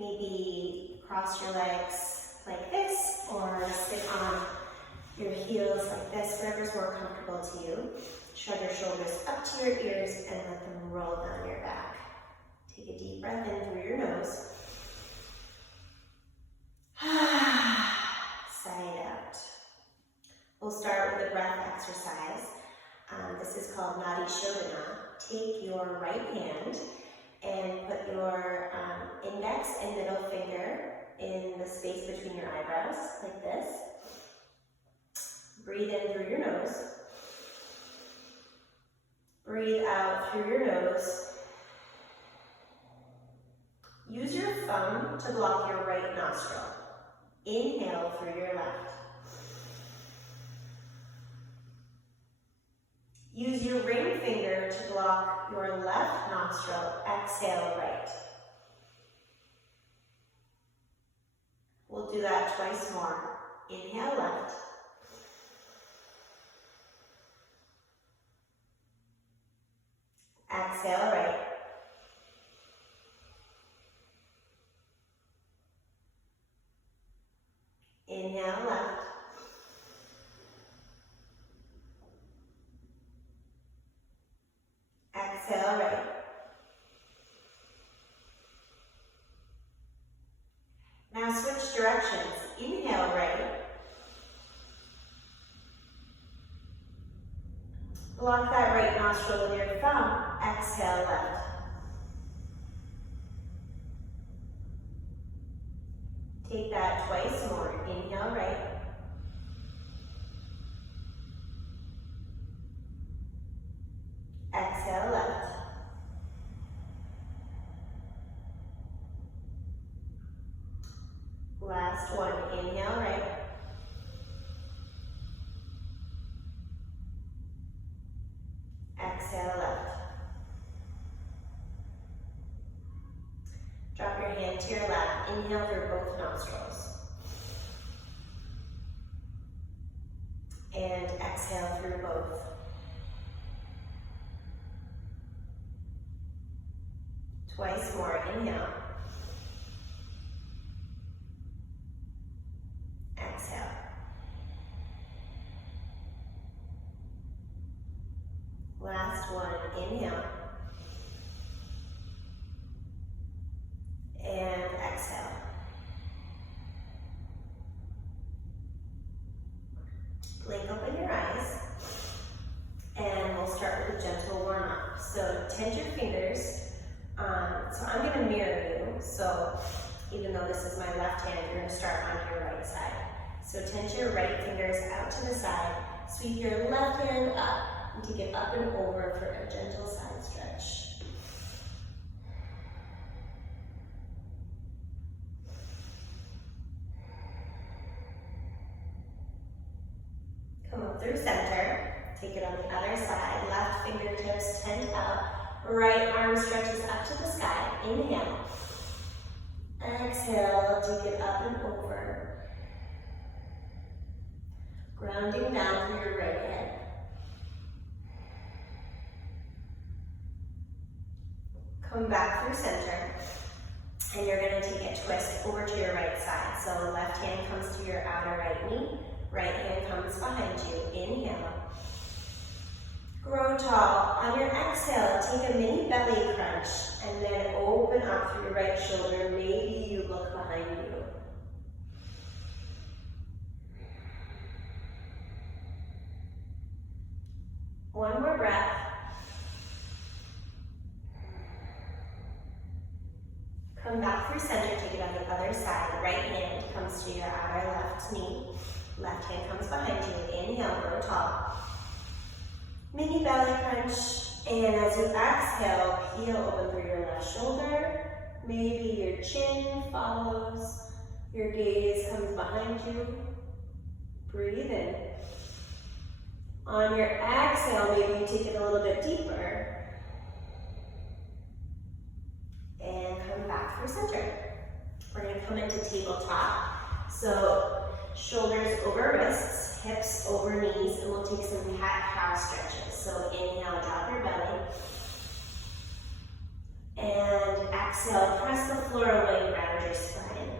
Maybe cross your legs like this, or sit on your heels like this, whatever's more comfortable to you. Shrug your shoulders up to your ears and let them roll down your back. Take a deep breath in through your nose. Sigh it out. We'll start with a breath exercise. This is called Nadi Shodhana. Take your right hand and put your index and middle finger in the space between your eyebrows, like this. Breathe in through your nose. Breathe out through your nose. Use your thumb to block your right nostril. Inhale through your left. Use your ring finger to block your left nostril. Exhale right. We'll do that twice more. Inhale left. Exhale right. Inhale left. Exhale right. Now switch directions. Inhale right. Block that right nostril with your thumb. Exhale left. Take that twice more. Inhale right. Exhale left. Last one. Inhale right. Exhale left. Drop your hand to your lap. Inhale through both nostrils. And exhale through both. Twice more. Inhale. Exhale. Last one. Inhale. And exhale. Blink open your eyes. And we'll start with a gentle warm-up. So tend your fingers. So I'm going to mirror you. So even though this is my left hand, you're going to start on your right side. So tend your right fingers out to the side. Sweep your left hand up and take it up and over for a gentle side stretch. Come up through center. Take it on the other side. Left fingertips tend out. Right arm stretches up to the sky. Inhale. Exhale, take it up and over. Grounding down through your right hand. Come back through center. And you're going to take a twist over to your right side. So left hand comes to your outer right knee. Right hand comes behind you. Inhale. Grow tall. On your exhale, take a mini belly crunch and then open up through your right shoulder. Maybe you look behind you. One more breath. Come back through center, take it on the other side. Right hand comes to your outer left knee. Left hand comes behind you. Inhale, grow tall. Mini belly crunch, and as you exhale, peel open through your left shoulder. Maybe your chin follows, your gaze comes behind you. Breathe in. On your exhale, maybe you take it a little bit deeper. And come back through center. We're going to come into tabletop. So shoulders over wrists, hips over knees, and we'll take some cat-cow stretches. So inhale, drop your belly. And exhale, press the floor away, round your spine.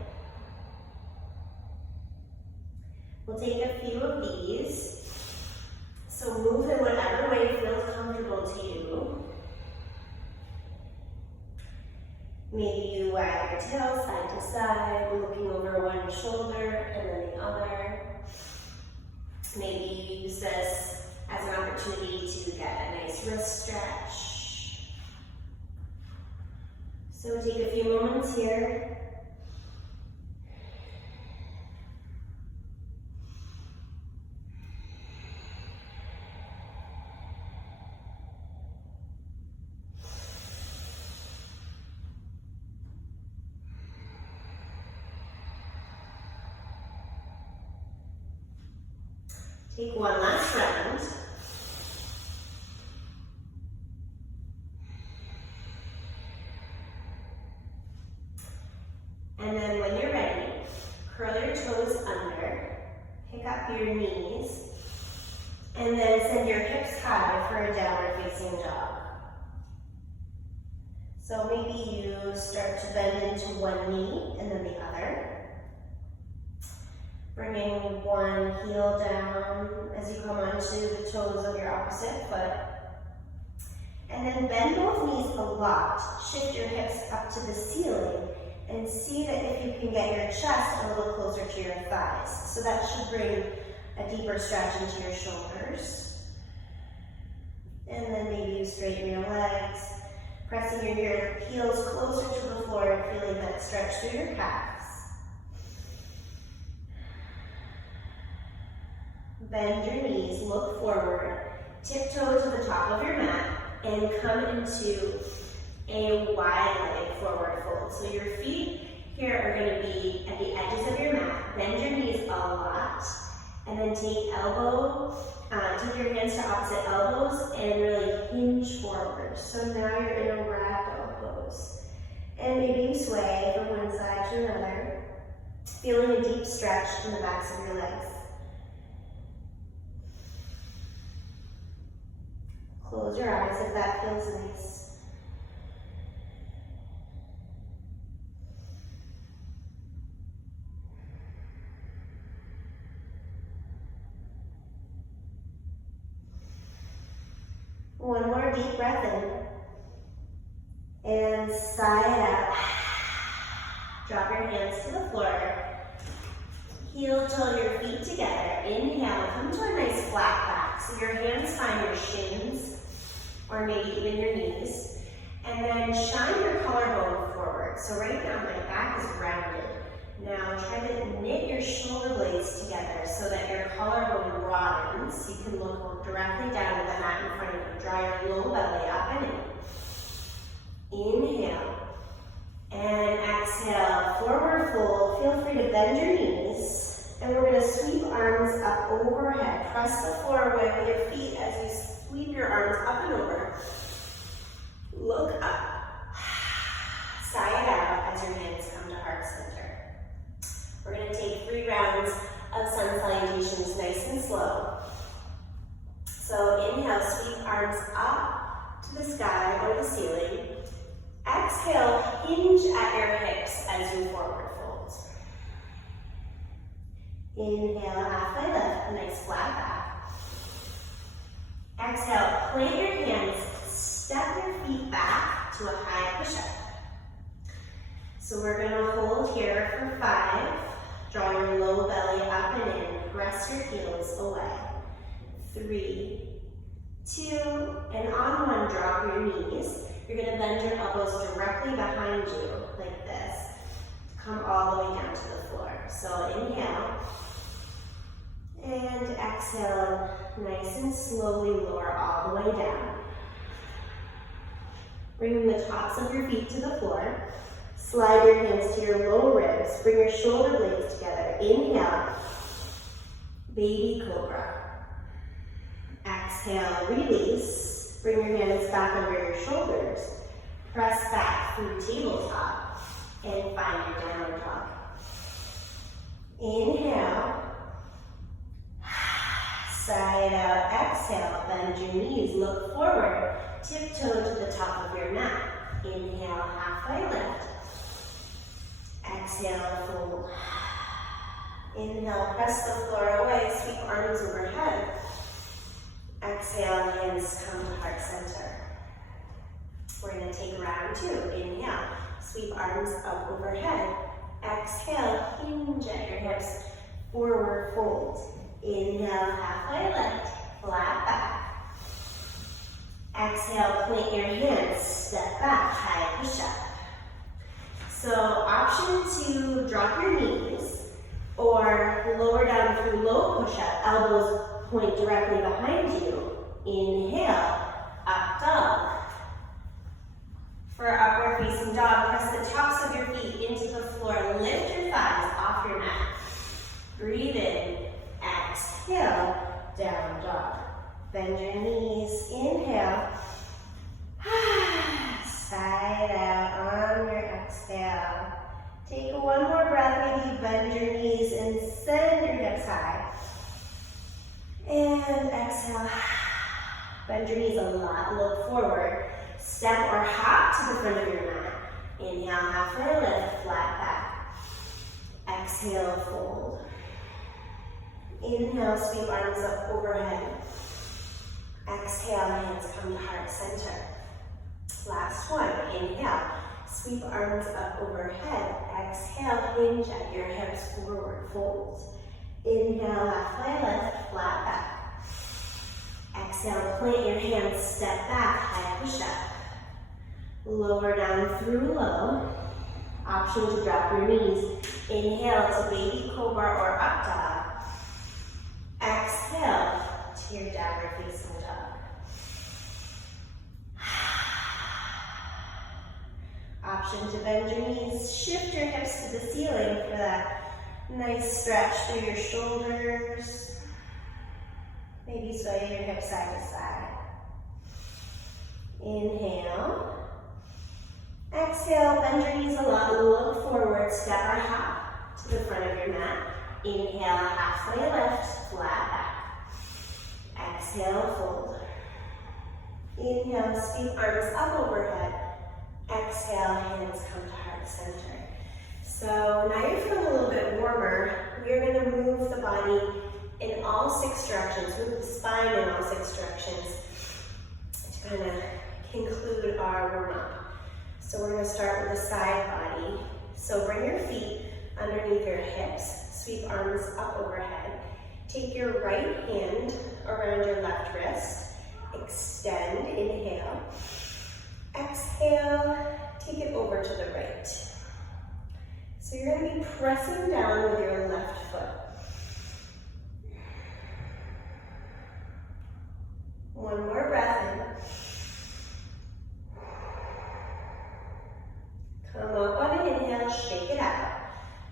We'll take a few of these. So move in whatever way feels comfortable to you. Maybe you wag your tail side to side, looking over one shoulder and then the other. Maybe you use this as an opportunity to get a nice wrist stretch. So take a few moments here. Take one last round. And then when you're ready, curl your toes under, pick up your knees, and then send your hips high for a downward facing dog. So maybe you start to bend into one knee and then the other. Bringing one heel down as you come onto the toes of your opposite foot. And then bend both knees a lot. Shift your hips up to the ceiling and see that if you can get your chest a little closer to your thighs. So that should bring a deeper stretch into your shoulders. And then maybe you straighten your legs, pressing your heels closer to the floor and feeling that stretch through your calves. Bend your knees, look forward, tiptoe to the top of your mat, and come into a wide-legged forward fold. So your feet here are going to be at the edges of your mat. Bend your knees a lot, and then take your hands to opposite elbows and really hinge forward. So now you're in a ragdoll pose. And maybe you sway from one side to another, feeling a deep stretch in the backs of your legs. Close your eyes if that feels nice. One more deep breath in. And sigh it out. Drop your hands to the floor. Heel toe your feet together. Inhale, come to a nice flat back. So your hands find your shins, or maybe even your knees. And then shine your collarbone forward. So right now my back is rounded. Now try to knit your shoulder blades together so that your collarbone broadens. You can look directly down at the mat in front of you. Draw your low belly up and in. Inhale. And exhale, forward fold. Feel free to bend your knees. And we're going to sweep arms up overhead. Press the floor away with your feet as you sweep your arms up and over. Look up. Sigh it out as your hands come to heart center. We're going to take 3 rounds of sun salutations nice and slow. So inhale, sweep arms up to the sky or the ceiling. Exhale, hinge at your hips as you forward fold. Inhale, halfway lift, a nice flat back. Exhale, plant your hands, step your feet back to a high push-up. So we're going to hold here for 5. Draw your low belly up and in. Press your heels away. 3, 2, and on 1, drop your knees. You're going to bend your elbows directly behind you, like this. Come all the way down to the floor. So inhale. And exhale, nice and slowly lower all the way down. Bring the tops of your feet to the floor. Slide your hands to your low ribs. Bring your shoulder blades together. Inhale, baby cobra. Exhale, release. Bring your hands back over your shoulders. Press back through tabletop and find your downward dog. Inhale. Sigh it out. Exhale. Bend your knees. Look forward. Tiptoe to the top of your mat. Inhale, halfway lift. Exhale, fold. Inhale, press the floor away, sweep arms overhead. Exhale, hands come to heart center. We're going to take round 2. Inhale, sweep arms up overhead. Exhale, hinge at your hips, forward fold. Inhale, halfway lift, flat back. Exhale, point your hands, step back, high push up. So option to drop your knees or lower down through low push up, elbows point directly behind you. Inhale, up dog. For upward facing dog, press the tops of your feet into the floor. Lift your thighs off your mat. Breathe in, exhale, down dog. Bend your knees, inhale. Side out on your exhale. Take one more breath, maybe bend your knees and send your hips high. And exhale. Bend your knees a lot, look forward. Step or hop to the front of your mat. Inhale, halfway lift, flat back. Exhale, fold. Inhale, sweep arms up overhead. Exhale, hands come to heart center. Last one, inhale, sweep arms up overhead. Exhale, hinge at your hips, forward fold. Inhale, halfway lift, flat back. Exhale, point your hands, step back, high push up. Lower down through low. Option to drop your knees. Inhale to baby cobra or up dog. Exhale to your downward facing dog. Option to bend your knees. Shift your hips to the ceiling for that nice stretch through your shoulders. Maybe sway your hips side to side. Inhale. Exhale, bend your knees a lot, look forward, step or hop to the front of your mat. Inhale, halfway lift, flat back. Exhale, fold. Inhale, sweep arms up overhead. Exhale, hands come to heart center. So now you're feeling a little bit warmer. We're going to move the body in all 6 directions, move the spine in all 6 directions to kind of conclude our warm-up. So we're going to start with the side body. So bring your feet underneath your hips, sweep arms up overhead. Take your right hand around your left wrist, extend, inhale. Exhale, take it over to the right. So you're going to be pressing down with your left foot. One more breath in. Come up on an inhale, shake it out.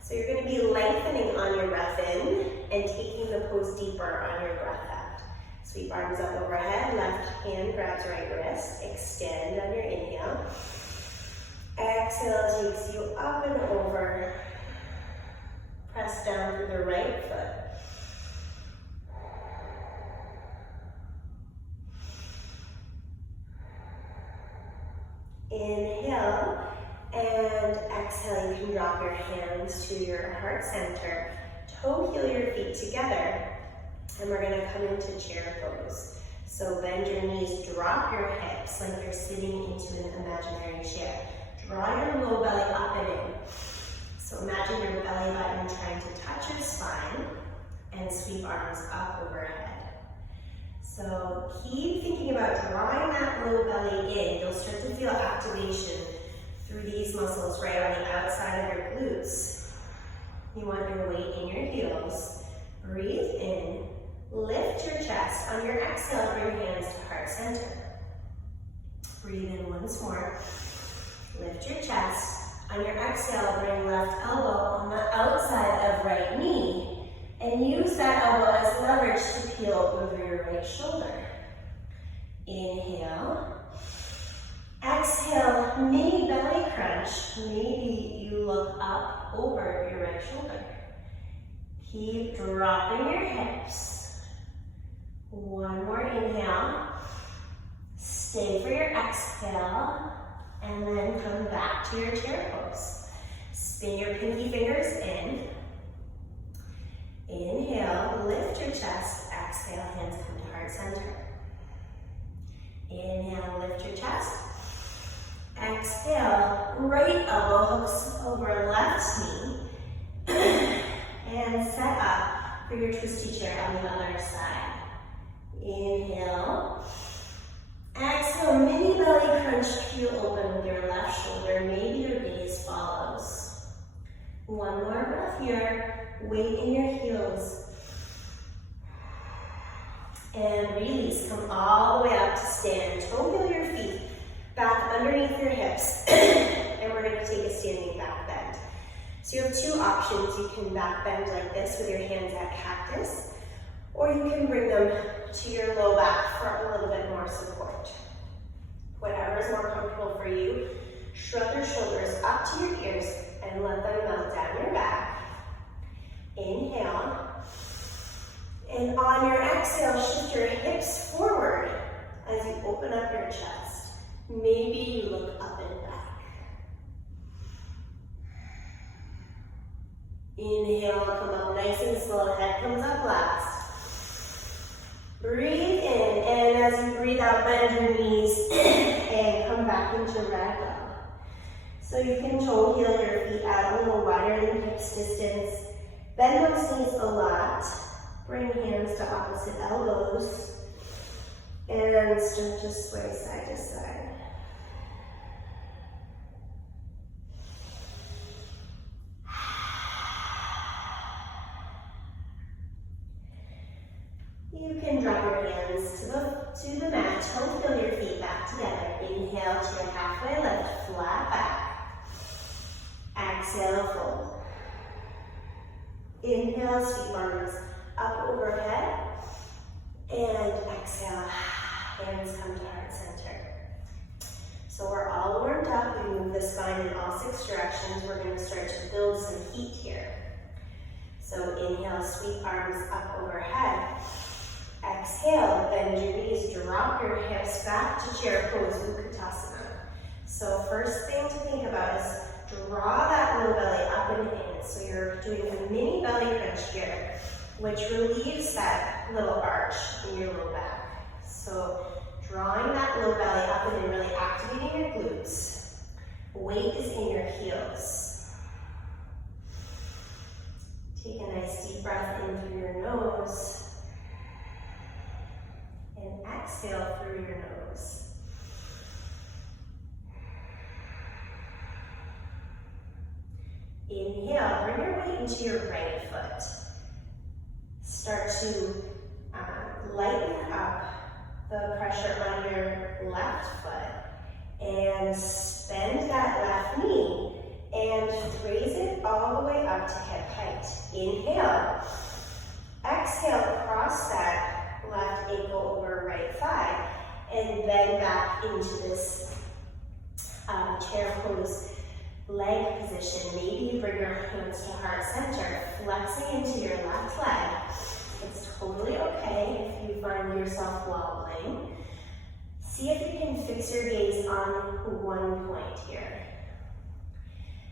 So you're going to be lengthening on your breath in and taking the pose deeper on your breath out. Sweep arms up overhead, left hand grabs right wrist, extend on your inhale. Exhale takes you up and over. Press down through the right foot. Inhale. And exhale, you can drop your hands to your heart center. Toe heel your feet together. And we're going to come into chair pose. So bend your knees, drop your hips like you're sitting into an imaginary chair. Draw your low belly up and in. So imagine your belly button trying to touch your spine and sweep arms up overhead. So keep thinking about drawing that low belly in. You'll start to feel activation through these muscles right on the outside of your glutes. You want your weight in your heels. Breathe in, lift your chest. On your exhale, bring hands to heart center. Breathe in once more. Lift your chest. On your exhale, bring left elbow on the outside of right knee and use that elbow as leverage to peel over your right shoulder. Inhale. Exhale, mini belly crunch. Maybe you look up over your right shoulder. Keep dropping your hips. One more inhale. Stay for your exhale. And then come back to your chair pose. Spin your pinky fingers in. Inhale, lift your chest. Exhale, hands come to heart center. Inhale, lift your chest. Exhale, right elbow hooks over left knee. And set up for your twisty chair on the other side. Inhale. Exhale, mini belly crunch, peel open with your left shoulder. Maybe your gaze follows. One more breath here. Weight in your heels. And release. Come all the way up to stand. Toe heel your feet back underneath your hips. And we're going to take a standing back bend. So you have two options. You can back bend like this with your hands at cactus, or you can bring them to your low back for a little bit more support. Whatever is more comfortable for you. Shrug your shoulders up to your ears and let them melt down your back. Inhale. And on your exhale, shift your hips forward as you open up your chest. Maybe you look up and back. Inhale, come up nice and slow. Head comes up last. Breathe in, and as you breathe out, bend your knees and come back into ragdoll. So you can toe heel your feet out a little wider than hips distance. Bend those knees a lot. Bring hands to opposite elbows. And start to sway side to side. You can drop your hands to the mat. Toe heel your feet back together. Inhale to your halfway lift, flat back. Exhale, fold. Inhale, sweep arms up overhead. And exhale, hands come to heart center. So we're all warmed up. We move the spine in all 6 directions. We're going to start to build some heat here. So inhale, sweep arms up overhead. Exhale, bend your knees, drop your hips back to chair pose, Utkatasana. So first thing to think about is draw that low belly up and in. So you're doing a mini belly crunch here, which relieves that little arch in your low back. So drawing that low belly up and in, really activating your glutes. Weight is in your heels. Take a nice deep breath in through your nose. And exhale through your nose. Inhale, bring your weight into your right foot. Start to lighten up the pressure on your left foot and bend that left knee and raise it all the way up to hip height. Inhale. Exhale, cross that left ankle over right thigh and then back into this chair pose leg position. Maybe you bring your hands to heart center, flexing into your left leg. It's totally okay if you find yourself wobbling. See if you can fix your gaze on one point here.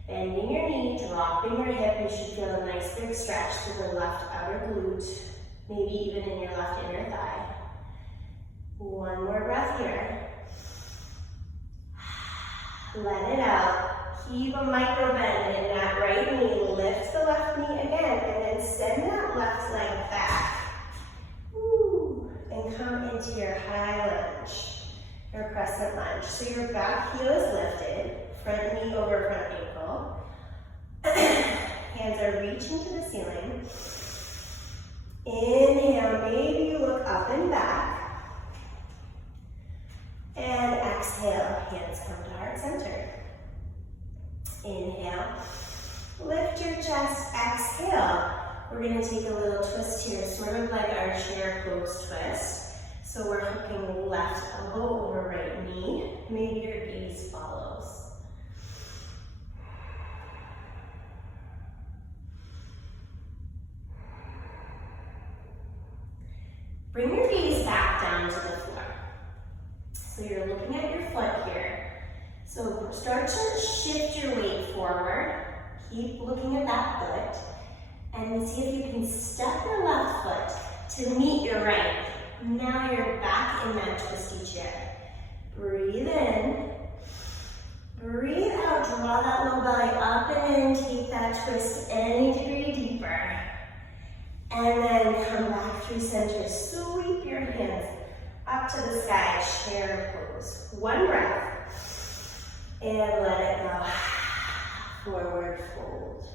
Bending your knee, dropping your hip. You should feel a nice big stretch to the left outer glute, maybe even in your left inner thigh. One more breath here. Let it out. Keep a micro bend in that right knee. Lift the left knee again, and then send that left leg back. Woo. And come into your high lunge, your crescent lunge. So your back heel is lifted, front knee over front ankle. Hands are reaching to the ceiling. Inhale, maybe you look up and back. And exhale, hands come to heart center. Inhale, lift your chest, exhale. We're going to take a little twist here, sort of like our chair pose twist. So we're hooking left elbow over right knee. Maybe your gaze follows. Bring your gaze back down to the floor. So you're looking at your foot here. So start to shift your weight forward. Keep looking at that foot. And see if you can step your left foot to meet your right. Now you're back in that twisty chair. Breathe in. Breathe out. Draw that low belly up and in. Take that twist any degree deeper. And then come back through center. Sweep your hands up to the sky. Chair pose. One breath. And let it go. Forward fold.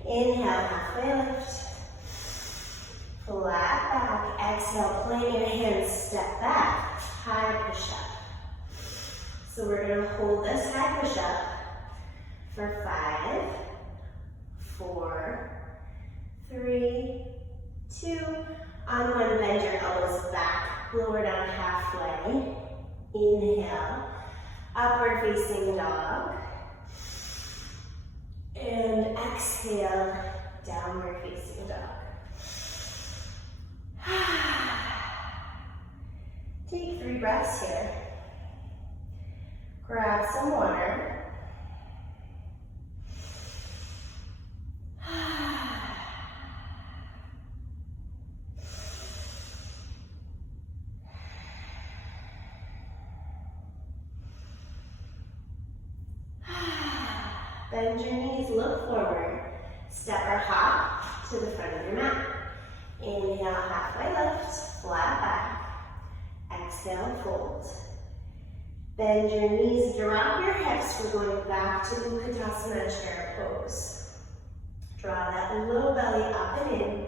Inhale, halfway lift. Flat back. Exhale, plant your hands, step back. High push up. So we're going to hold this high push up for 5, 4, 3, 2. On one, bend your elbows back. Lower down halfway. Inhale. Upward facing dog. And exhale, downward facing dog. Take 3 breaths here. Grab some water. Bend your knees, look forward. Step or hop to the front of your mat. Inhale, halfway lift, flat back. Exhale, fold. Bend your knees, drop your hips. We're going back to Utkatasana chair pose. Draw that low belly up and in.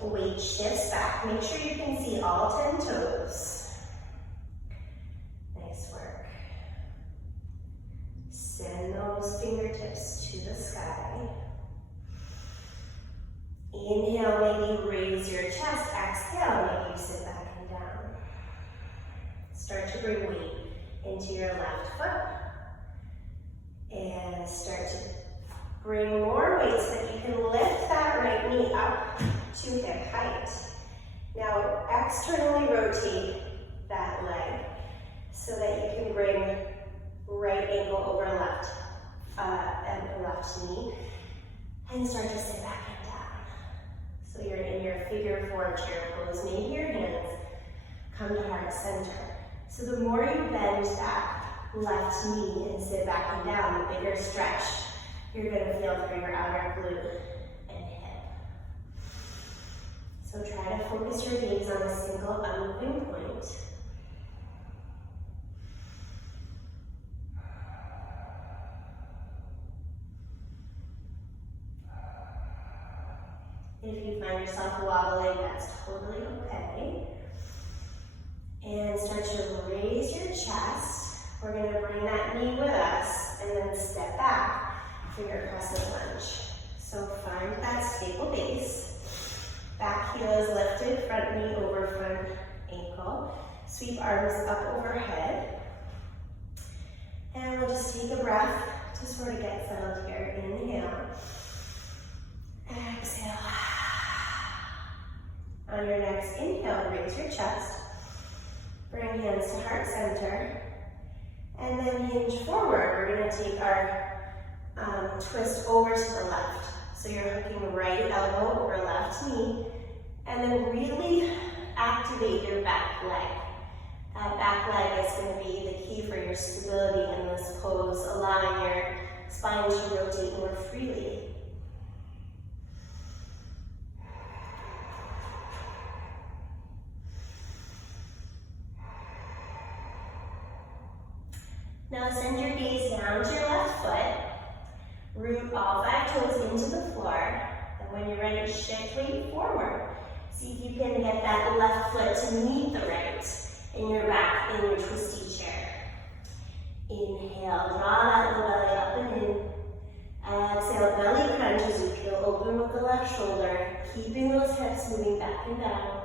Weight shifts back. Make sure you can see all 10 toes. Nice work. Send those fingertips to the sky. Inhale, maybe raise your chest. Exhale, maybe you sit back and down. Start to bring weight into your left foot. And start to bring more weight so that you can lift that right knee up to hip height. Now, externally rotate that leg so that you can bring right ankle over left knee and start to sit back and down. So you're in your figure 4 chair pose. Maybe your hands come to heart center. So the more you bend that left knee and sit back and down, the bigger stretch you're going to feel through your outer glute and hip. So try to focus your gaze on a single unmoving point. If you find yourself wobbling, that's totally okay. And start to raise your chest. We're going to bring that knee with us and then step back for your crescent lunge. So find that stable base. Back heel is lifted, front knee over front ankle. Sweep arms up overhead. And we'll just take a breath to sort of get settled here. Inhale. Exhale. On your next inhale, raise your chest. Bring hands to heart center. And then hinge forward. We're going to take our twist over to the left. So you're hooking right elbow over left knee. And then really activate your back leg. That back leg is going to be the key for your stability in this pose, allowing your spine to rotate more freely. Now send your gaze down to your left foot. Root all 5 toes into the floor. And when you're ready, shift weight forward. See if you can get that left foot to meet the right in your back in your twisty chair. Inhale, draw that low belly up and in. Exhale, belly crunch as you peel open with the left shoulder, keeping those hips moving back and down.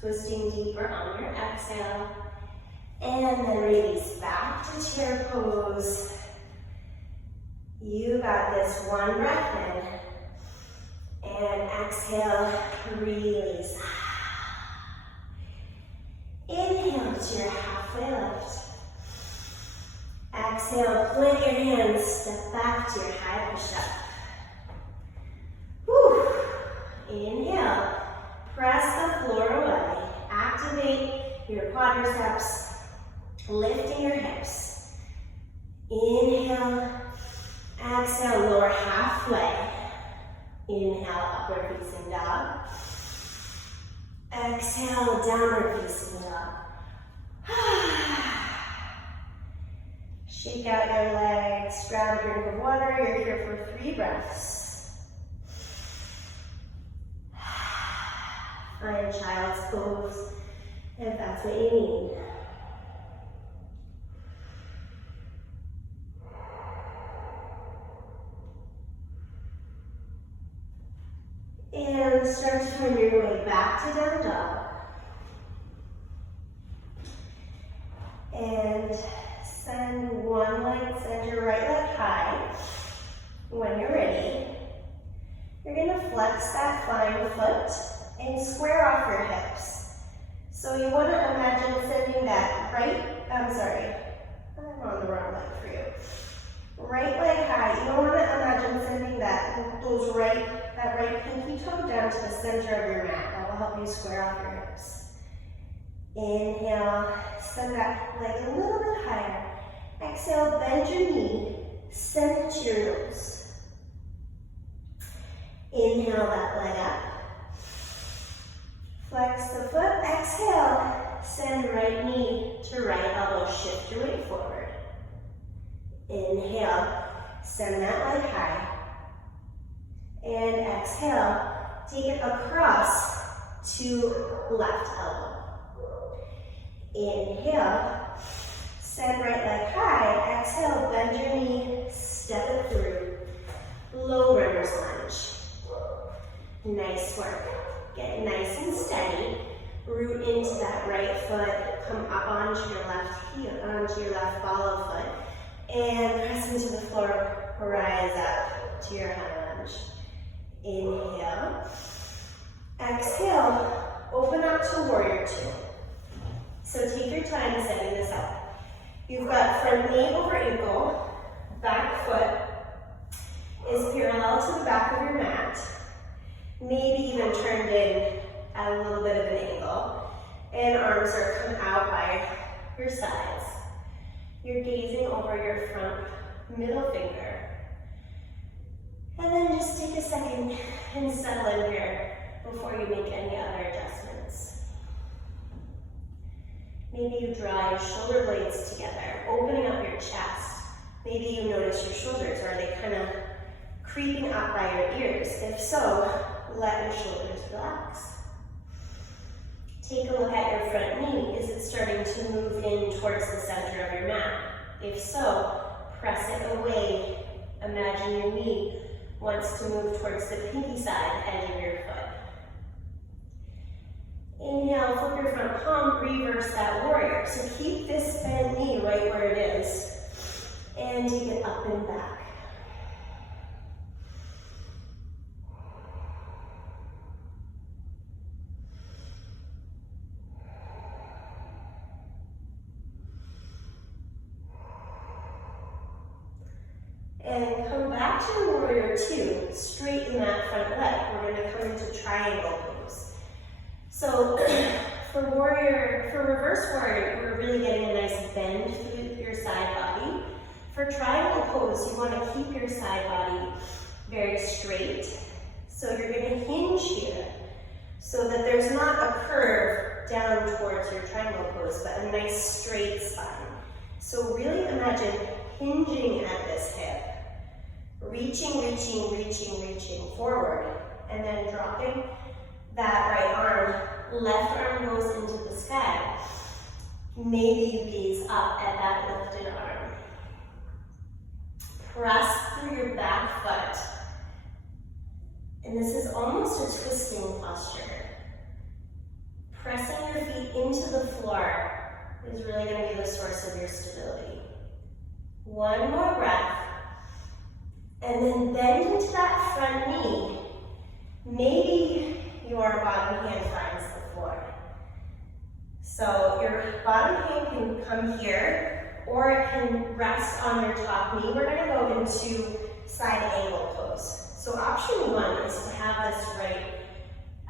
Twisting deeper on your exhale. And then release back to chair pose. You got this. One breath in. And exhale, release. Inhale to your halfway lift. Exhale, plant your hands, step back to your high push-up. Whew. Inhale, press the floor away. Activate your quadriceps, lifting your hips. Inhale, exhale, lower halfway. Inhale, upward facing dog. Exhale, downward facing dog. Shake out your legs, grab a drink of water. You're here for 3 breaths. Find child's pose if that's what you need. And start to find your way back to down dog. And send one leg, send your right leg high. When you're ready, you're gonna flex that flying foot and square off your hips. So you wanna imagine sending that I'm on the wrong leg for you. Right leg high, you wanna imagine sending that right pinky toe down to the center of your mat. That will help you square off your hips. Inhale, send that leg a little bit higher. Exhale, bend your knee, send it to your nose. Inhale that leg up. Flex the foot, exhale, send right knee to right elbow, shift your weight forward. Inhale, send that leg high. And exhale, take it across to left elbow. Inhale, send right leg high. Exhale, bend your knee, step it through. Low runner's lunge. Nice work. Get nice and steady. Root into that right foot. Come up onto your left heel, onto your left ball of foot. And press into the floor. Rise up to your high lunge. Inhale. Exhale. Open up to warrior 2. So take your time setting this up. You've got front knee over ankle, back foot is parallel to the back of your mat, maybe even turned in at a little bit of an angle, and arms are come out by your sides. You're gazing over your front middle finger. And then just take a second and settle in here before you make any other adjustments. Maybe you draw your shoulder blades together, opening up your chest. Maybe you notice your shoulders, are they kind of creeping up by your ears? If so, let your shoulders relax. Take a look at your front knee. Is it starting to move in towards the center of your mat? If so, press it away. Imagine your knee wants to move towards the pinky side edge of your foot. Inhale, flip your front palm, reverse that warrior. So keep this bent knee right where it is. And take it up and back. And come back to warrior 2. Straighten that front leg. We're going to come into triangle pose. So for reverse warrior, we're really getting a nice bend through your side body. For triangle pose, you want to keep your side body very straight. So you're going to hinge here so that there's not a curve down towards your triangle pose, but a nice straight spine. So really imagine hinging at this hip, reaching, reaching, reaching, reaching forward, and then dropping that right arm. Left arm goes into the sky. Maybe you gaze up at that lifted arm. Press through your back foot. And this is almost a twisting posture. Pressing your feet into the floor is really going to be the source of your stability. One more breath. And then bend into that front knee. Maybe your bottom hand finds the floor. So your bottom hand can come here, or it can rest on your top knee. We're gonna go into side angle pose. So option one is to have this right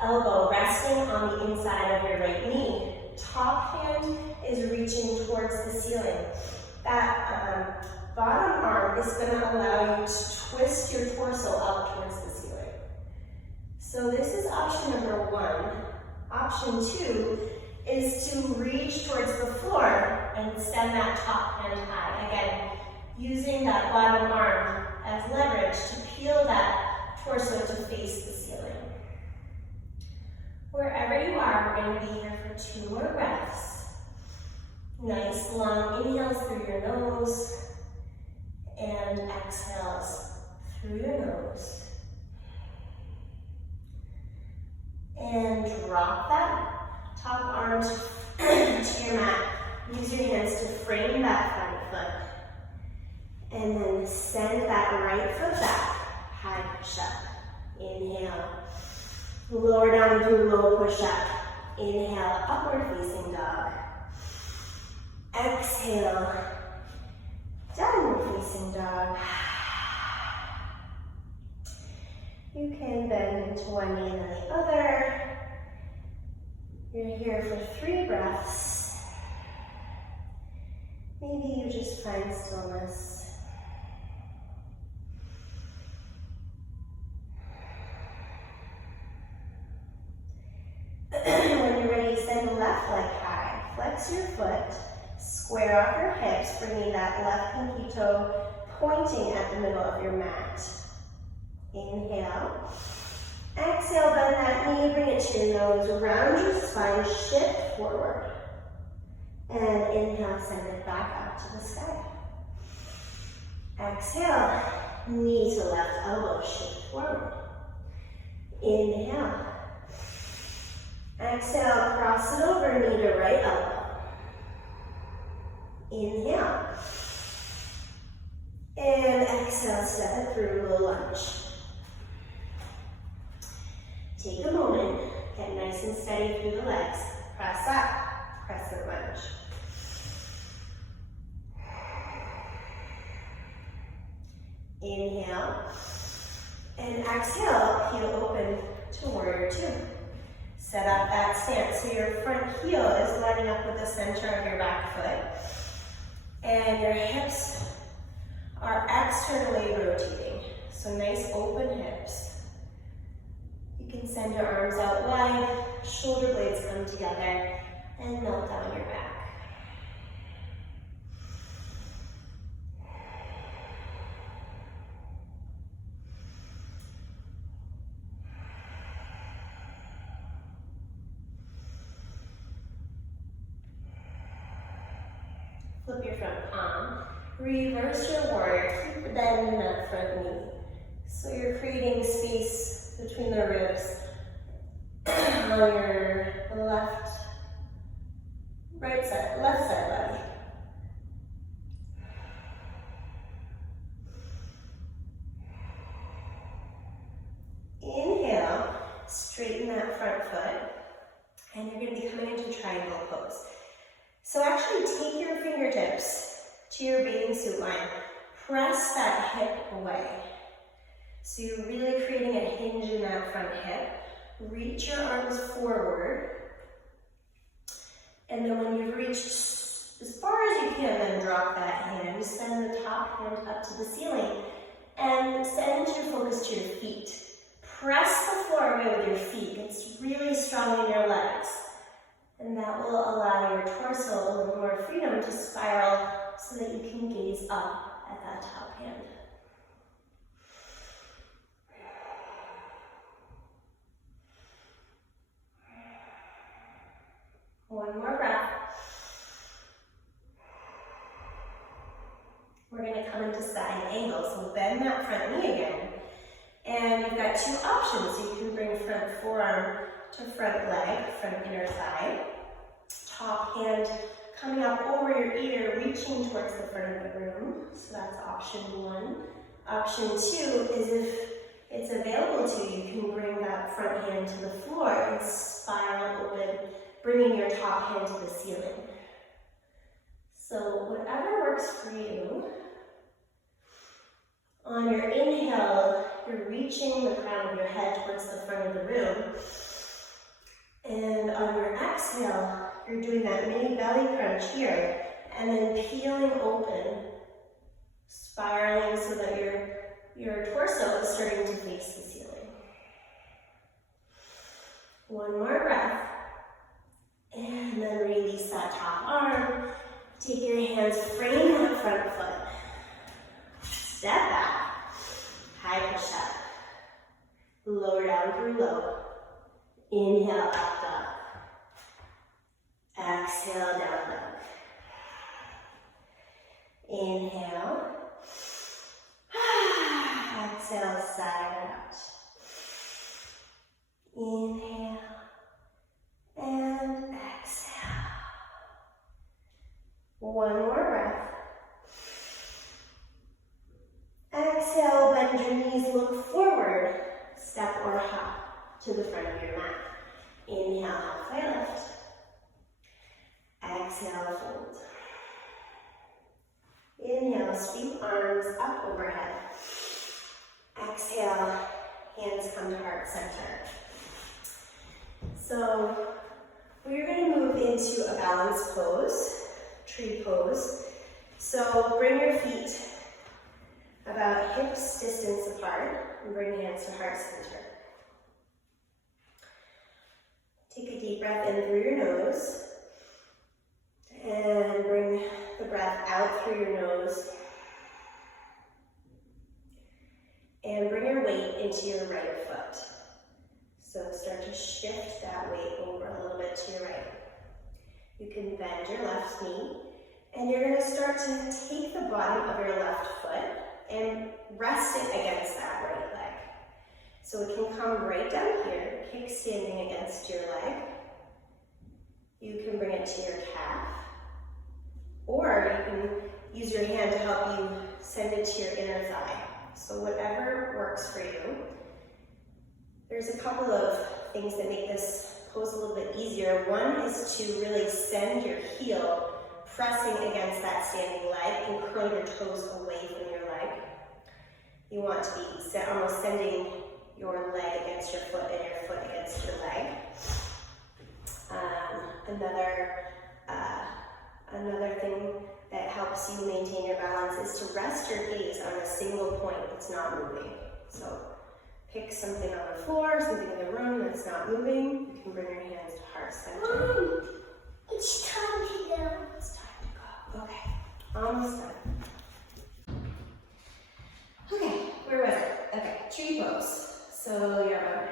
elbow resting on the inside of your right knee. Top hand is reaching towards the ceiling. That bottom arm is going to allow you to twist your torso up towards the ceiling. So this is option number one. Option two is to reach towards the floor and extend that top hand high. Again, using that bottom arm as leverage to peel that torso to face the ceiling. Wherever you are, we're going to be here for 2 more breaths. Nice long inhales through your nose and exhales through your nose. And drop that top arm to your mat. Use your hands to frame that front foot. And then send that right foot back, high push up. Inhale. Lower down through low push up. Inhale, upward facing dog. Exhale, downward facing dog. You can bend into one knee and then the other. You're here for 3 breaths. Maybe you just find stillness. When you're ready, send the left leg high. Flex your foot, square off your hips, bringing that left pinky toe pointing at the middle of your mat. Inhale. Exhale, bend that knee, bring it to your nose, round your spine, shift forward. And inhale, send it back up to the sky. Exhale, knee to left elbow, shift forward. Inhale. Exhale, cross it over, knee to right elbow. Inhale. And exhale, step it through, low lunge. Take a moment, get nice and steady through the legs. Press up, crescent lunge. Inhale. And exhale, heel open to warrior 2. Set up that stance so your front heel is lining up with the center of your back foot. And your hips are externally rotating. So nice open hips. You can send your arms out wide, shoulder blades come together, and melt down your back. Flip your front palm, reverse your warrior, keep bending that front knee. So you're creating space between the ribs on your left side body. Inhale, straighten that front foot, and you're going to be coming into triangle pose. So actually take your fingertips to your bathing suit line. Press that hip away. So you're really creating a hinge in that front hip. Reach your arms forward. And then when you've reached as far as you can, then drop that hand. Send the top hand up to the ceiling. And send your focus to your feet. Press the floor away with your feet. It's really strong in your legs. And that will allow your torso a little more freedom to spiral so that you can gaze up at that top hand. One more breath. We're going to come into side angle. So bend that front knee again. And you've got 2 options. You can bring front forearm to front leg, front inner thigh. Top hand coming up over your ear, reaching towards the front of the room. So that's option 1. Option 2 is if it's available to you, you can bring that front hand to the floor and spiral open bringing your top hand to the ceiling. So whatever works for you. On your inhale, you're reaching the crown of your head towards the front of the room. And on your exhale, you're doing that mini belly crunch here, and then peeling open, spiraling so that your torso is starting to face the ceiling. One more breath. And then release that top arm. Take your hands, frame that front foot. Step back, high push up. Lower down through low. Inhale, up dog. Exhale, down dog. Inhale. Exhale, side out. Inhale. And exhale. One more breath. Exhale, bend your knees, look forward, step or hop to the front of your mat. Inhale, halfway lift. Exhale, fold. Inhale, sweep arms up overhead. Exhale, hands come to heart center. So we're going to move into a balanced pose, tree pose. So bring your feet about hips distance apart and bring hands to heart center. Take a deep breath in through your nose and bring the breath out through your nose. And bring your weight into your right foot. So start to shift that weight over a little bit to your right. You can bend your left knee, and you're going to start to take the bottom of your left foot and rest it against that right leg. So it can come right down here, kick standing against your leg. You can bring it to your calf, or you can use your hand to help you send it to your inner thigh. So whatever works for you. There's a couple of things that make this pose a little bit easier. One is to really send your heel pressing against that standing leg and curl your toes away from your leg. You want to be almost sending your leg against your foot and your foot against your leg. Another thing that helps you maintain your balance is to rest your gaze on a single point that's not moving. So pick something on the floor, something in the room that's not moving. You can bring your hands to heart center. Mom, it's time to go. It's time to go. Okay, almost done. Okay, where was it? Okay, tree pose. So your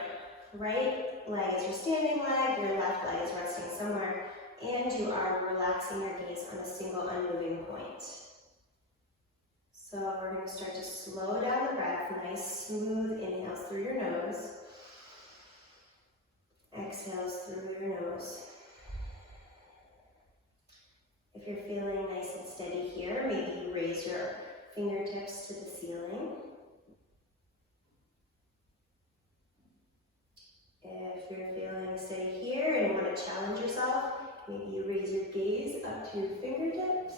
right leg is your standing leg, your left leg is resting somewhere, and you are relaxing your gaze on a single unmoving point. So we're going to start to slow down the breath, nice smooth inhales through your nose, exhales through your nose. If you're feeling nice and steady here, maybe you raise your fingertips to the ceiling. If you're feeling steady here and you want to challenge yourself, maybe you raise your gaze up to your fingertips.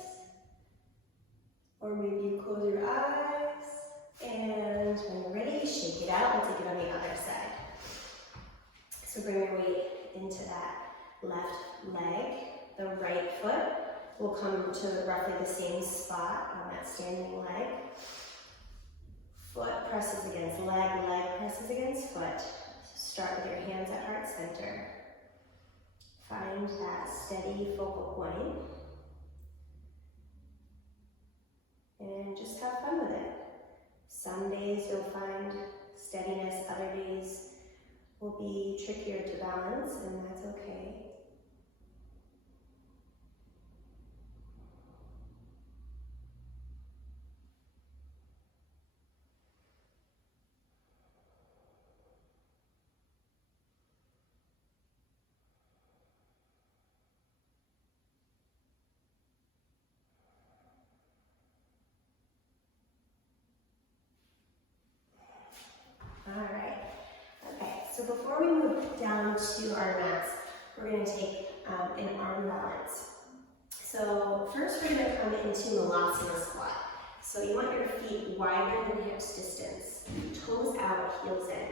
Or maybe you close your eyes, and when you're ready, shake it out. We'll take it on the other side. So bring your weight into that left leg. The right foot will come to roughly the same spot on that standing leg. Foot presses against leg, leg presses against foot. So start with your hands at heart center. Find that steady focal point. And just have fun with it. Some days you'll find steadiness, other days will be trickier to balance, and that's okay. All right, okay, so before we move down to our mats, we're going to take in arm balance. So first we're going to come into Malasana squat. So you want your feet wider than hips distance, toes out, heels in.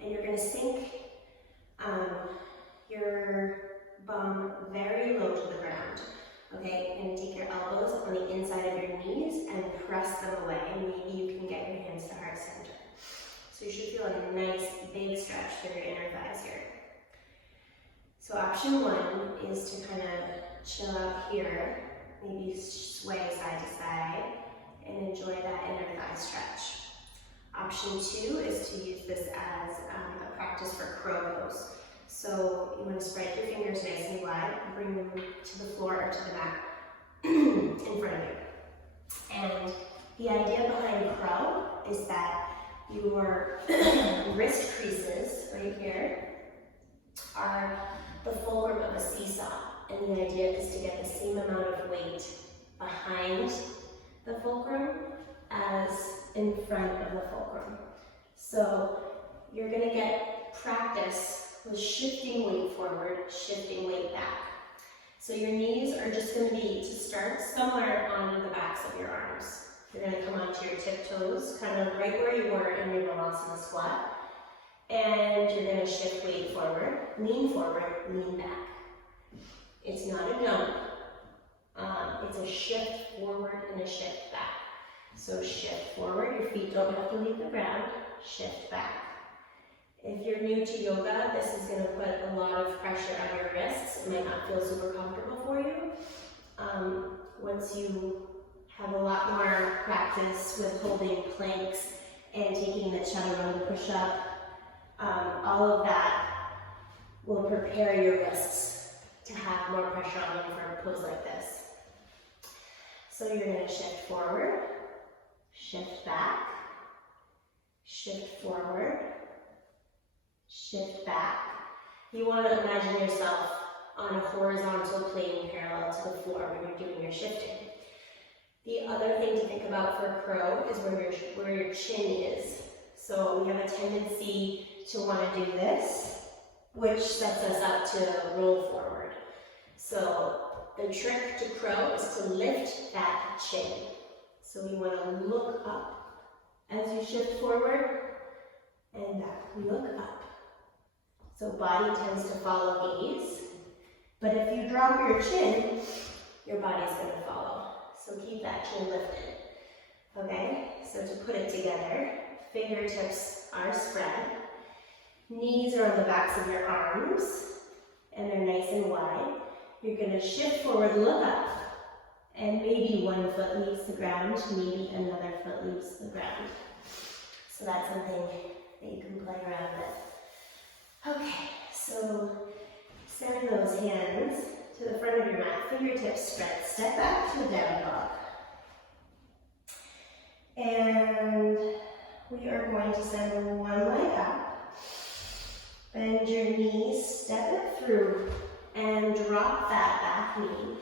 And you're going to sink your bum very low to the ground. Okay, you're going to take your elbows on the inside of your knees and press them away. And maybe you can get your hands to heart center. So you should feel a nice big stretch through your inner thighs here. So option one is to kind of chill out here, maybe sway side to side, and enjoy that inner thigh stretch. Option two is to use this as a practice for crow pose. So you want to spread your fingers nice and wide, bring them to the floor or to the mat in front of you. And the idea behind crow is that your wrist creases right here are the fulcrum of a seesaw. And the idea is to get the same amount of weight behind the fulcrum as in front of the fulcrum. So you're going to get practice with shifting weight forward, shifting weight back. So your knees are just going to be, to start, somewhere on the backs of your arms. You're going to come onto your tiptoes, kind of right where you were in your Malasana squat. And you're going to shift weight forward, lean back. It's not a jump. It's a shift forward and a shift back. So shift forward, your feet don't have to leave the ground, shift back. If you're new to yoga, this is going to put a lot of pressure on your wrists. It might not feel super comfortable for you. Once you have a lot more practice with holding planks and taking the chaturanga push-up, all of that will prepare your wrists to have more pressure on them for a pose like this. So you're going to shift forward, shift back, shift forward, shift back. You want to imagine yourself on a horizontal plane parallel to the floor when you're doing your shifting. The other thing to think about for crow is where your chin is. So we have a tendency to want to do this, which sets us up to roll forward. So the trick to crow is to lift that chin. So we want to look up as you shift forward and back. Look up. So body tends to follow gaze, but if you drop your chin, your body's going to follow. So keep that chin lifted. Okay, so to put it together, fingertips are spread, knees are on the backs of your arms, and they're nice and wide. You're going to shift forward, look up, and maybe one foot leaves the ground, maybe another foot leaves the ground. So that's something that you can play around with. Okay, so send those hands to the front of your mat, fingertips spread, step back to a down dog. And we are going to send one leg up, bend your knees, step it through, and drop that back knee.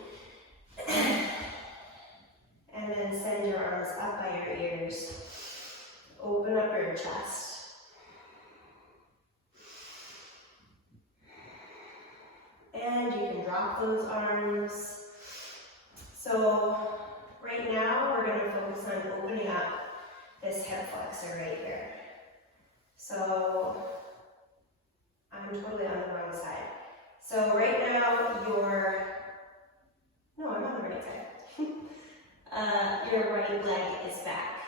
And then send your arms up by your ears. Open up your chest. And you can drop those arms. So right now we're going to focus on opening up this hip flexor right here. So I'm totally on the wrong side. So right now no, I'm on the right side. Your right leg is back.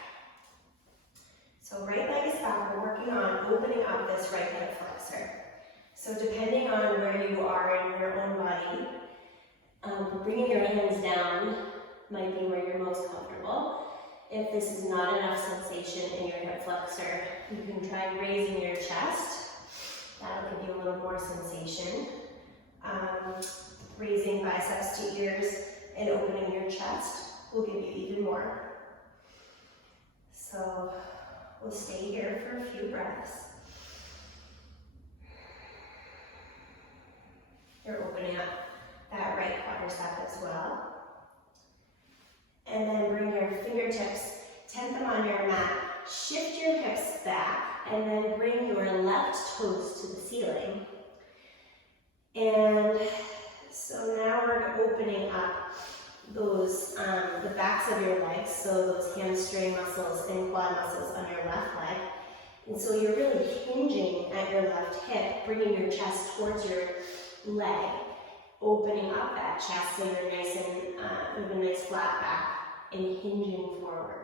So right leg is back. We're working on opening up this right hip flexor. So depending on where you are in your own body, bringing your hands down might be where you're most comfortable. If this is not enough sensation in your hip flexor, you can try raising your chest. That'll give you a little more sensation. Raising biceps to ears and opening your chest will give you even more. So we'll stay here for a few breaths. You're opening up that right quadricep as well. And then bring your fingertips, tent them on your mat, shift your hips back, and then bring your left toes to the ceiling. And So now we're opening up those, the backs of your legs, so those hamstring muscles and quad muscles on your left leg. And so you're really hinging at your left hip, bringing your chest towards your leg, opening up that chest so you're nice and you have a nice flat back and hinging forward.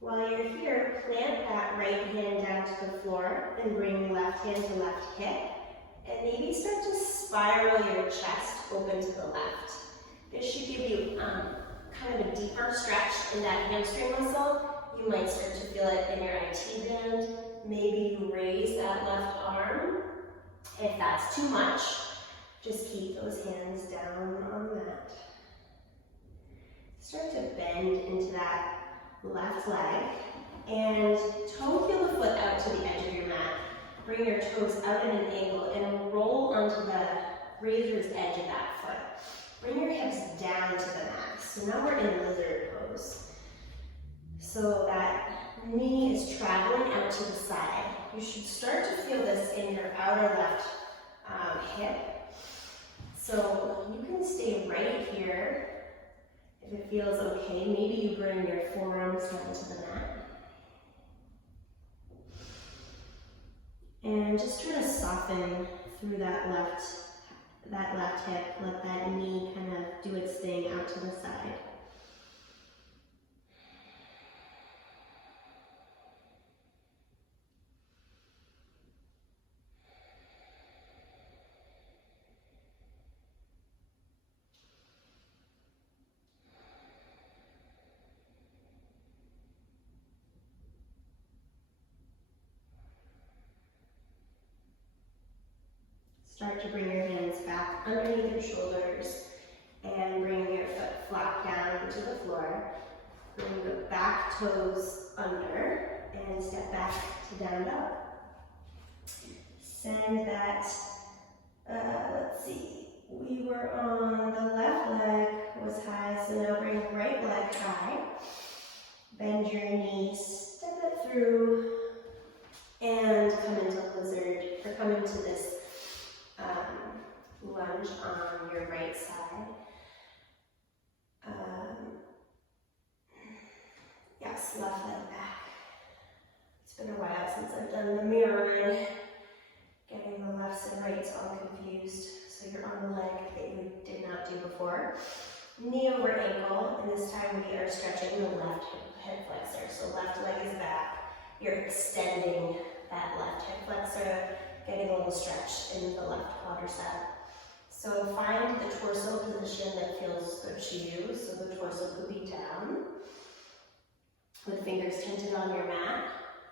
While you're here, plant that right hand down to the floor and bring left hand to left hip. And maybe start to spiral your chest open to the left. This should give you kind of a deeper stretch in that hamstring muscle. You might start to feel it in your IT band. Maybe you raise that left arm. If that's too much, just keep those hands down on the mat. Start to bend into that left leg and toe heel the foot out to the edge of your mat. Bring your toes out at an angle and roll onto the razor's edge of that foot. Bring your hips down to the mat. So now we're in lizard pose. So that knee is traveling out to the side. You should start to feel this in your outer left hip. So you can stay right here. If it feels okay, maybe you bring your forearms down to the mat. And just try to soften through that left hip. Let that knee kind of do its thing out to the side. Start to bring your hands back underneath your shoulders and bring your foot flat down to the floor. Bring the back toes under and step back to down dog. Send that, let's see, we were on the left leg was high, so now bring right leg high. Bend your knees, step it through, and come into lizard, or come into this lunge on your right side. Yes, left leg back. It's been a while since I've done the mirror and getting the lefts and rights all confused. So you're on the leg that you did not do before. Knee over ankle, and this time we are stretching the left hip flexor. So left leg is back. You're extending that left hip flexor, getting a little stretch in the left quadricep. So find the torso position that feels good to you. So the torso could be down, with fingers tinted on your mat.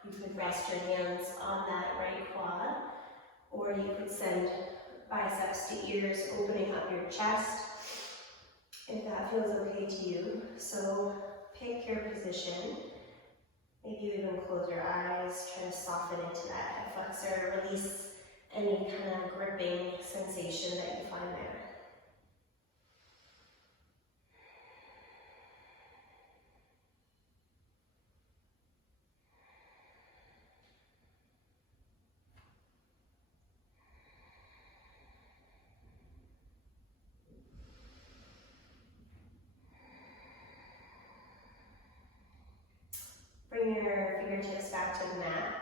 You could rest your hands on that right quad, or you could send biceps to ears, opening up your chest, if that feels okay to you. So pick your position. Maybe you even close your eyes, try to soften into that hip flexor, release any kind of gripping sensation that you find there. Bring your fingertips back to the mat.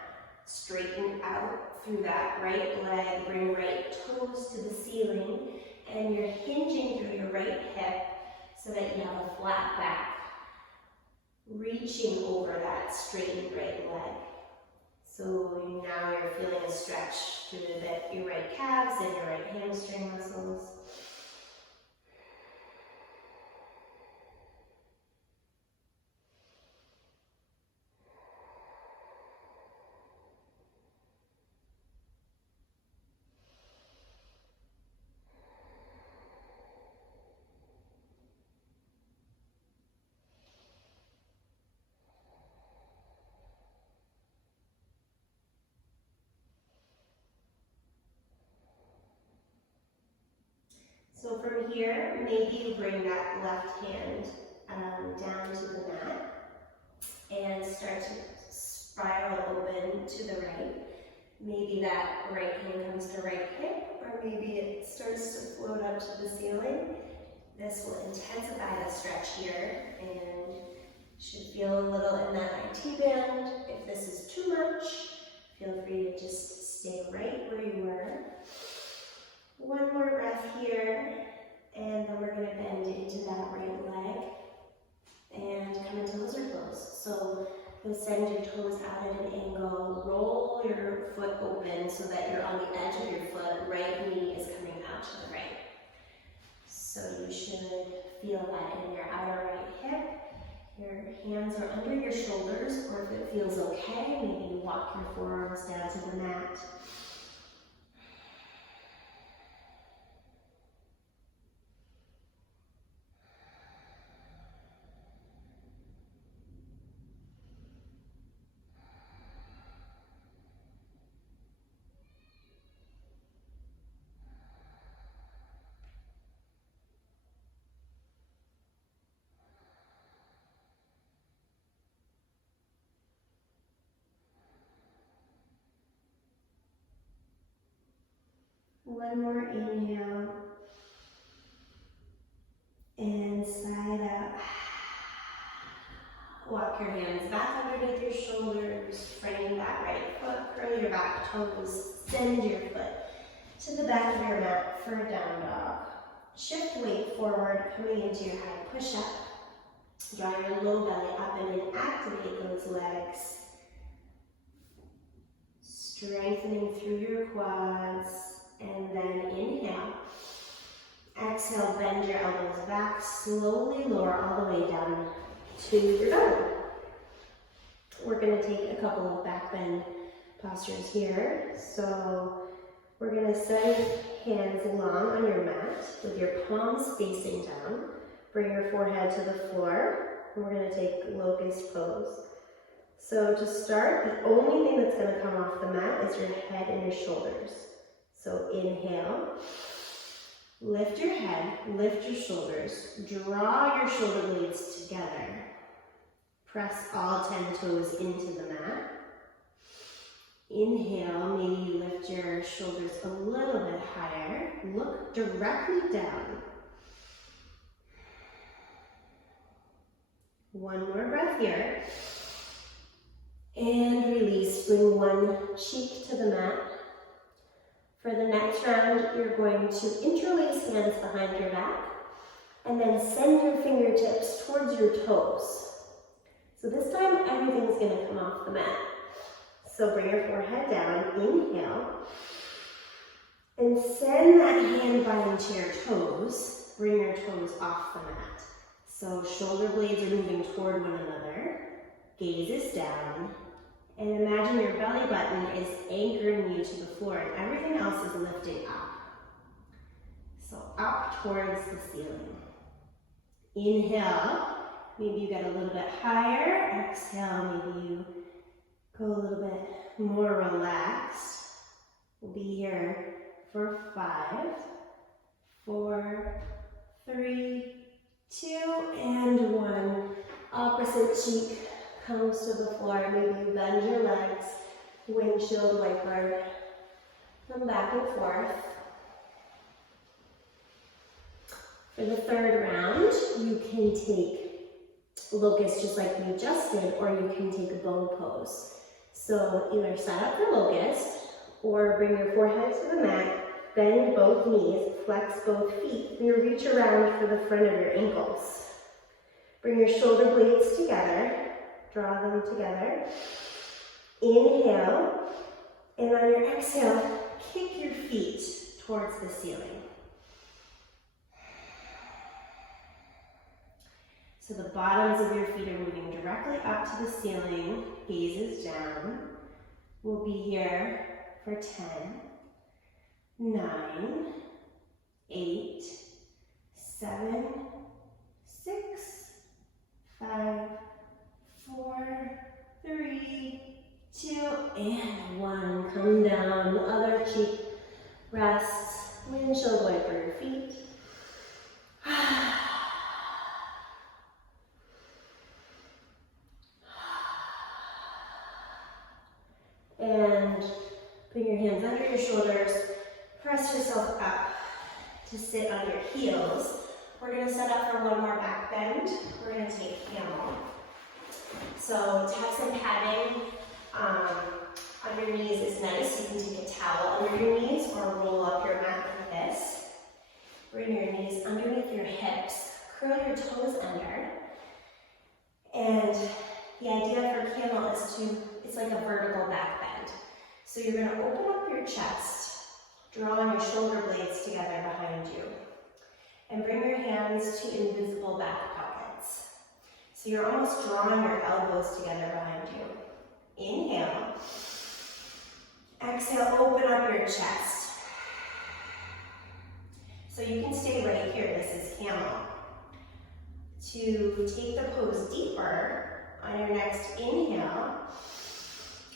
Straighten out through that right leg. Bring right toes to the ceiling. And you're hinging through your right hip so that you have a flat back. Reaching over that straightened right leg. So now you're feeling a stretch through your right calves and your right hamstring muscles. from here, maybe you bring that left hand down to the mat and start to spiral open to the right. Maybe that right hand comes to right hip, or maybe it starts to float up to the ceiling. This will intensify the stretch here and should feel a little in that IT band. If this is too much, feel free to just stay right where you were. One more breath here, and then we're going to bend into that right leg and come into lizard pose. So you'll send your toes out at an angle, roll your foot open so that you're on the edge of your foot, right knee is coming out to the right. So you should feel that in your outer right hip. Your hands are under your shoulders, or if it feels okay, maybe you walk your forearms down to the mat. One more inhale, and side out. Walk your hands back underneath your shoulders, frame that right foot, curl your back toes, send your foot to the back of your mat for a down dog. Shift weight forward, coming into your high push-up. Draw your low belly up and then activate those legs. Strengthening through your quads. And then inhale. Exhale, bend your elbows back. Slowly lower all the way down to your belly. We're going to take a couple of back bend postures here. So we're going to send hands long on your mat with your palms facing down. Bring your forehead to the floor. And we're going to take locust pose. So to start, the only thing that's going to come off the mat is your head and your shoulders. So inhale, lift your head, lift your shoulders, draw your shoulder blades together. Press all 10 toes into the mat. Inhale, maybe you lift your shoulders a little bit higher. Look directly down. One more breath here. And release, bring one cheek to the mat. For the next round, you're going to interlace hands behind your back and then send your fingertips towards your toes. So this time, everything's going to come off the mat. So bring your forehead down, inhale, and send that hand bind to your toes. Bring your toes off the mat. So shoulder blades are moving toward one another, gaze is down. And imagine your belly button is anchoring you to the floor and everything else is lifting up. So up towards the ceiling. Inhale, maybe you get a little bit higher. Exhale, maybe you go a little bit more relaxed. We'll be here for 5, 4, 3, 2, and 1. Opposite cheek comes to the floor. Maybe you bend your legs, windshield wiper them back and forth. For the third round, you can take locust just like we just did, or you can take a bow pose. So either set up for locust, or bring your forehead to the mat, bend both knees, flex both feet, and you reach around for the front of your ankles. Bring your shoulder blades together. Draw them together. Inhale, and on your exhale, kick your feet towards the ceiling. So the bottoms of your feet are moving directly up to the ceiling, gazes down. We'll be here for 10, 9, 8, 7, 6, 5, 4, 3, 2, and 1. Come down, other cheek rests, windshield wiper your feet. your shoulders, press yourself up to sit on your heels. We're gonna set up for one more back bend. We're gonna take camel. So to have some padding on your knees is nice. You can take a towel under your knees or roll up your mat like this. Bring your knees underneath your hips. Curl your toes under. And the idea for camel is it's like a vertical back bend. So you're gonna open up your chest, drawing your shoulder blades together behind you. And bring your hands to invisible back pockets. So you're almost drawing your elbows together behind you. Inhale. Exhale, open up your chest. So you can stay right here, this is camel. To take the pose deeper, on your next inhale,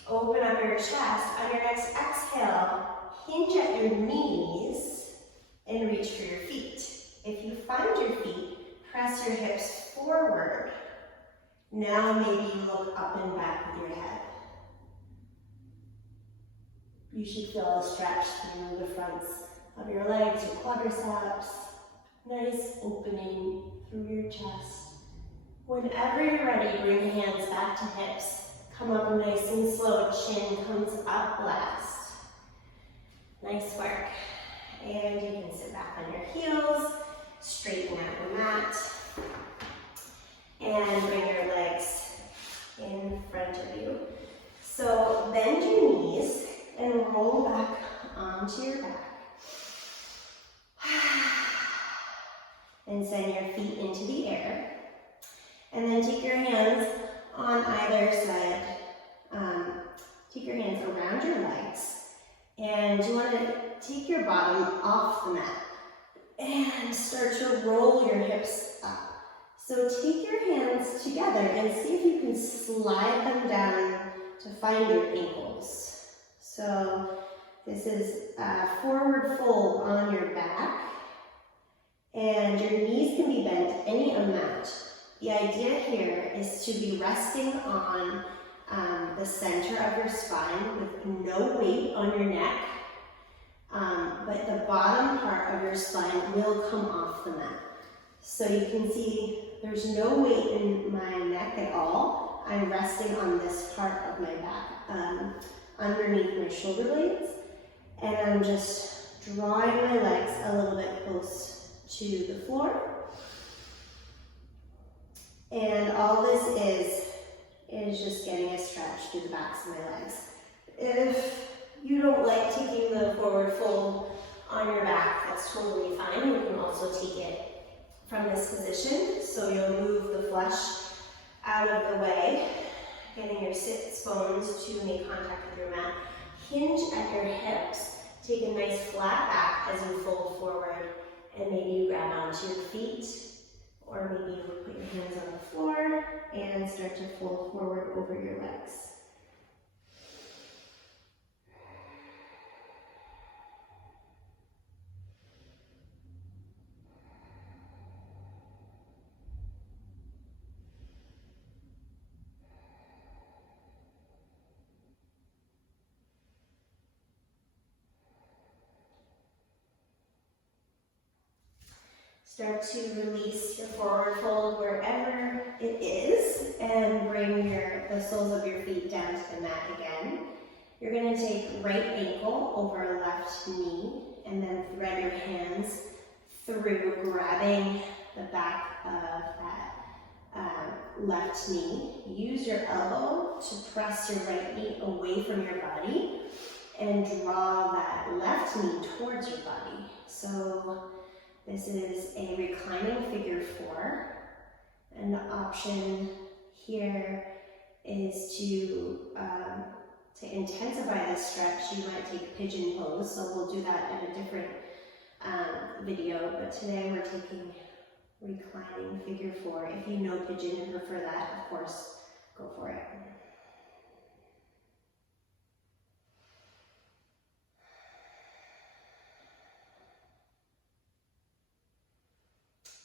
open up your chest. On your next exhale, hinge at your knees and reach for your feet. If you find your feet, press your hips forward. Now maybe you look up and back with your head. You should feel a stretch through the fronts of your legs, your quadriceps. Nice opening through your chest. Whenever you're ready, bring hands back to hips. Come up nice and slow, chin comes up last. Nice work. And you can sit back on your heels, straighten out your mat, and bring your legs in front of you. So bend your knees and roll back onto your back. And send your feet into the air. And then take your hands on either side. Take your hands around your legs. And you want to take your bottom off the mat. And start to roll your hips up. So take your hands together and see if you can slide them down to find your ankles. So this is a forward fold on your back. And your knees can be bent any amount. The idea here is to be resting on the center of your spine with no weight on your neck, but the bottom part of your spine will come off the mat. So you can see there's no weight in my neck at all. I'm resting on this part of my back, underneath my shoulder blades, and I'm just drawing my legs a little bit close to the floor. And all this is just getting a stretch through the backs of my legs. If you don't like taking the forward fold on your back, that's totally fine. You can also take it from this position. So you'll move the flesh out of the way, getting your sits bones to make contact with your mat. Hinge at your hips. Take a nice flat back as you fold forward. And maybe you grab onto your feet, or maybe you put your hands on the floor and start to fold forward over your legs. Start to release your forward fold wherever it is and bring the soles of your feet down to the mat again. You're going to take right ankle over left knee and then thread your hands through, grabbing the back of that left knee. Use your elbow to press your right knee away from your body and draw that left knee towards your body. So this is a reclining figure 4, and the option here is to intensify this stretch. You might take pigeon pose, so we'll do that in a different video, but today we're taking reclining figure 4. If you know pigeon and prefer that, of course, go for it.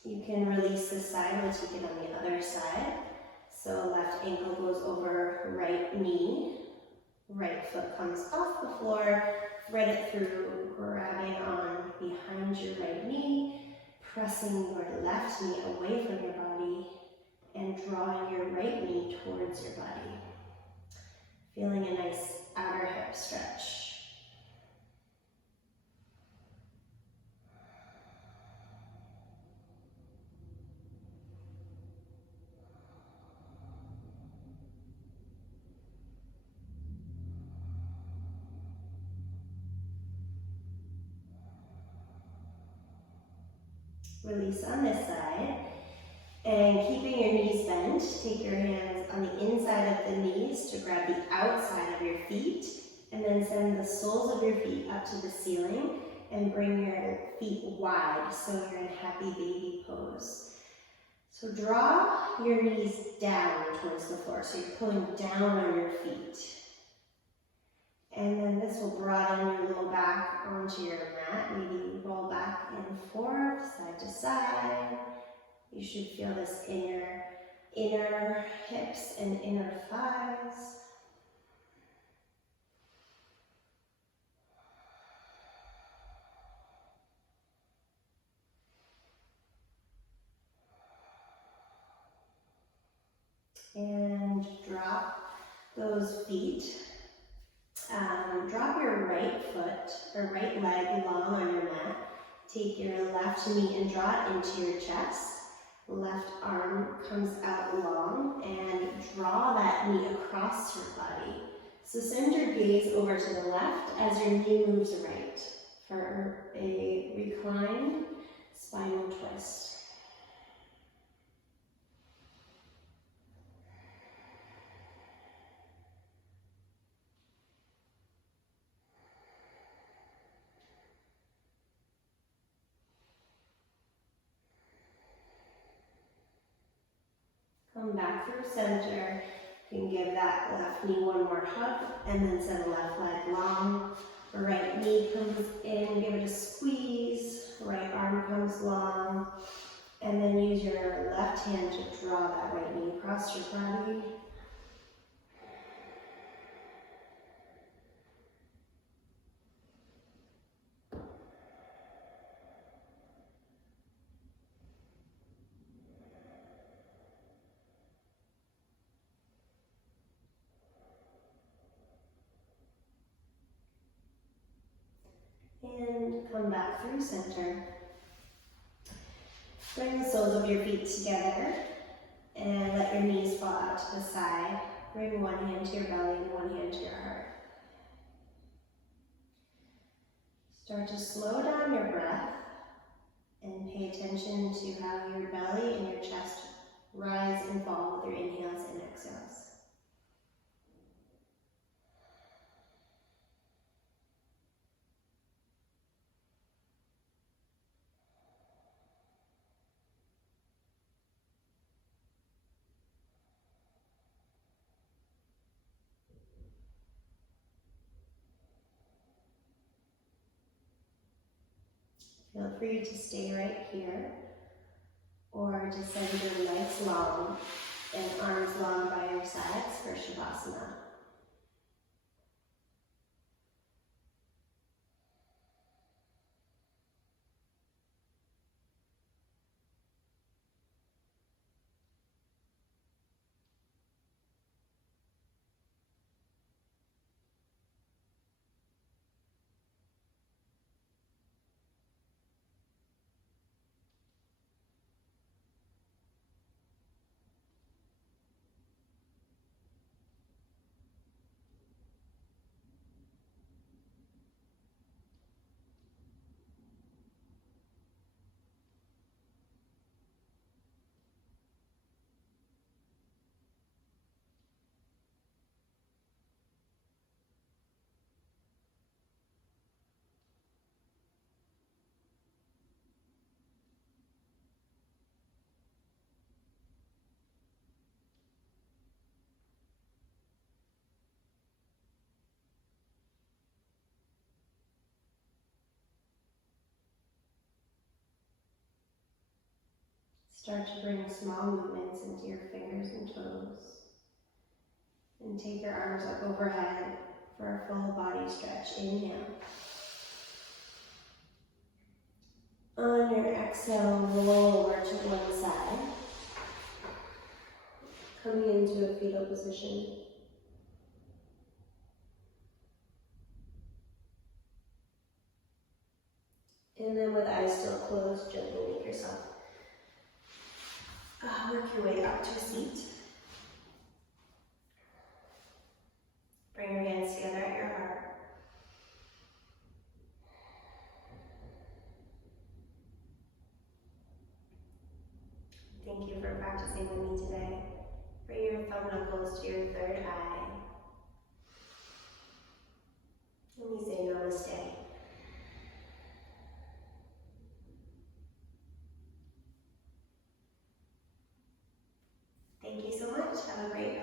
You can release this side, we'll take it on the other side. So left ankle goes over right knee, right foot comes off the floor, thread it through, grabbing on behind your right knee, pressing your left knee away from your body, and drawing your right knee towards your body. Feeling a nice outer hip stretch. Release on this side. And keeping your knees bent, take your hands on the inside of the knees to grab the outside of your feet, and then send the soles of your feet up to the ceiling and bring your feet wide so you're in happy baby pose. So draw your knees down towards the floor, so you're pulling down on your feet. And then this will broaden your low back onto your mat. Maybe you roll back and forth, side to side. You should feel this inner hips and inner thighs. And drop those feet. Drop your right foot or right leg long on your mat. Take your left knee and draw it into your chest. Left arm comes out long and draw that knee across your body. So send your gaze over to the left as your knee moves right for a reclined spinal twist. Come back through center. You can give that left knee one more hug and then send the left leg long. Right knee comes in, give it a squeeze. Right arm comes long. And then use your left hand to draw that right knee across your body. And come back through center. Bring the soles of your feet together and let your knees fall out to the side. Bring one hand to your belly and one hand to your heart. Start to slow down your breath and pay attention to how your belly and your chest rise and fall with your inhales and exhales. Feel free to stay right here or to send your legs long and arms long by your sides for Shavasana. Start to bring small movements into your fingers and toes. And take your arms up overhead for a full body stretch. Inhale. On your exhale, roll over to one side. Coming into a fetal position. And then with eyes still closed, gently make yourself work your way up to a seat. Bring your hands together at your heart. Thank you for practicing with me today. Bring your thumb knuckles to your third eye. And we say namaste. Thank you so much. Have a great